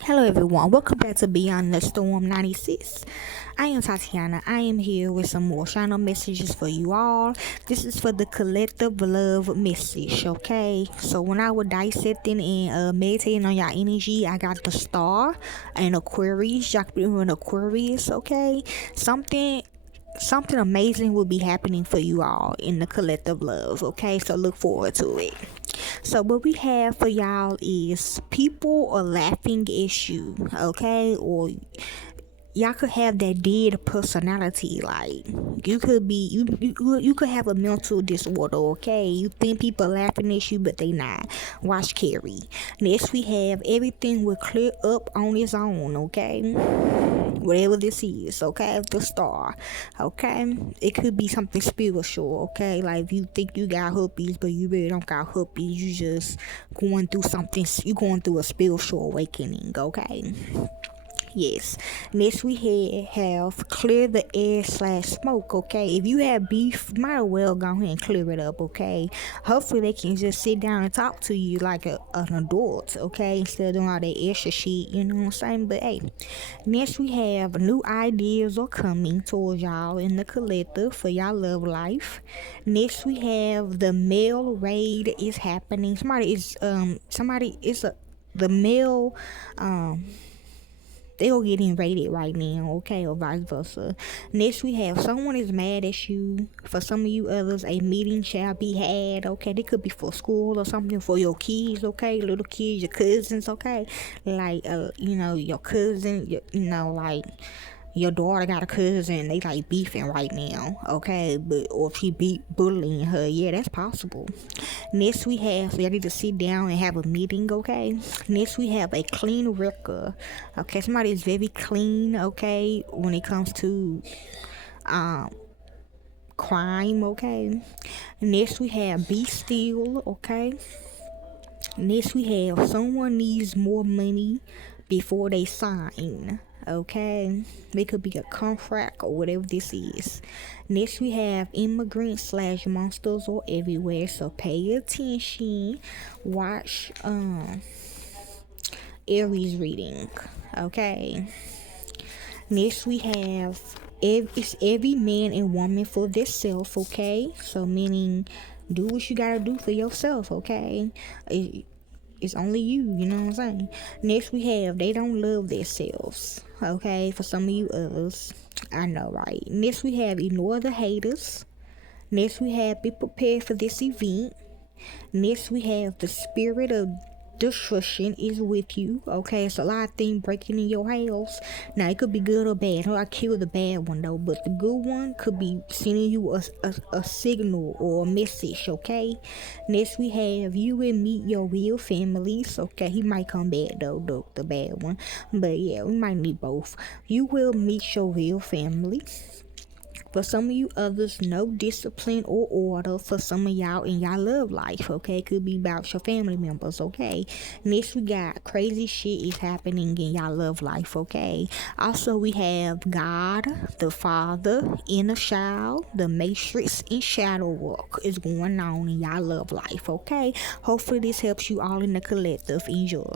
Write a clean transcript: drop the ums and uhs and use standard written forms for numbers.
Hello everyone, welcome back to Beyond the Storm 96. I am Tatiana. I am here with some more channel messages for you all. This is for the collective love message, okay? So when I was dissecting and meditating on your energy, I got the star and Aquarius. Y'all be in Aquarius, okay? Something amazing will be happening for you all in the collective love, okay? So look forward to it. So what we have for y'all is people are laughing at you, okay? Or y'all could have that dead personality. Like you could be you could have a mental disorder, okay? You think people laughing at you, but they not. Watch Carrie. Next we have everything will clear up on its own, okay? Whatever this is, okay? The star, okay? It could be something spiritual, okay? Like if you think you got herpes, but you really don't got herpes, you just going through something, you going through a spiritual awakening, okay? Yes. Next we have clear the air / smoke, okay? If you have beef, might as well go ahead and clear it up, okay? Hopefully they can just sit down and talk to you like an adult, okay? Instead of doing all that extra shit, you know what I'm saying? But hey, next we have new ideas are coming towards y'all in the collective for y'all love life. Next we have the male raid is happening. The male they are getting rated right now, okay, or vice versa. Next we have someone is mad at you. For some of you others, a meeting shall be had, okay? They could be for school or something, for your kids, okay? Little kids, your cousins, okay? Like your cousin, like your daughter got a cousin, they like beefing right now, okay? But or if she be bullying her, yeah, that's possible. Next we have, so y'all need to sit down and have a meeting, okay? Next we have a clean record, okay? Somebody is very clean, okay, when it comes to crime, okay? Next we have be still, okay? Next we have someone needs more money before they sign, okay? They could be a contract or whatever this is. Next we have immigrants / monsters are everywhere, so pay attention. Watch Aries reading, okay? Next we have it's every man and woman for themselves, okay? So meaning do what you gotta do for yourself, okay? It's only you know what I'm saying? Next we have they don't love themselves, okay? For some of you others, I know, right? Next we have ignore the haters. Next we have be prepared for this event. Next we have the spirit of destruction is with you, okay? It's a lot of things breaking in your house. Now it could be good or bad. I kill the bad one though, but the good one could be sending you a signal or a message, okay? Next we have you will meet your real families, okay? He might come back though, the bad one, but yeah, we might need both. You will meet your real family. For some of you others, no discipline or order for some of y'all in y'all love life, okay? Could be about your family members, okay? Next, we got crazy shit is happening in y'all love life, okay? Also, we have God, the Father, inner child, the matrix, and shadow work is going on in y'all love life, okay? Hopefully, this helps you all in the collective. Enjoy.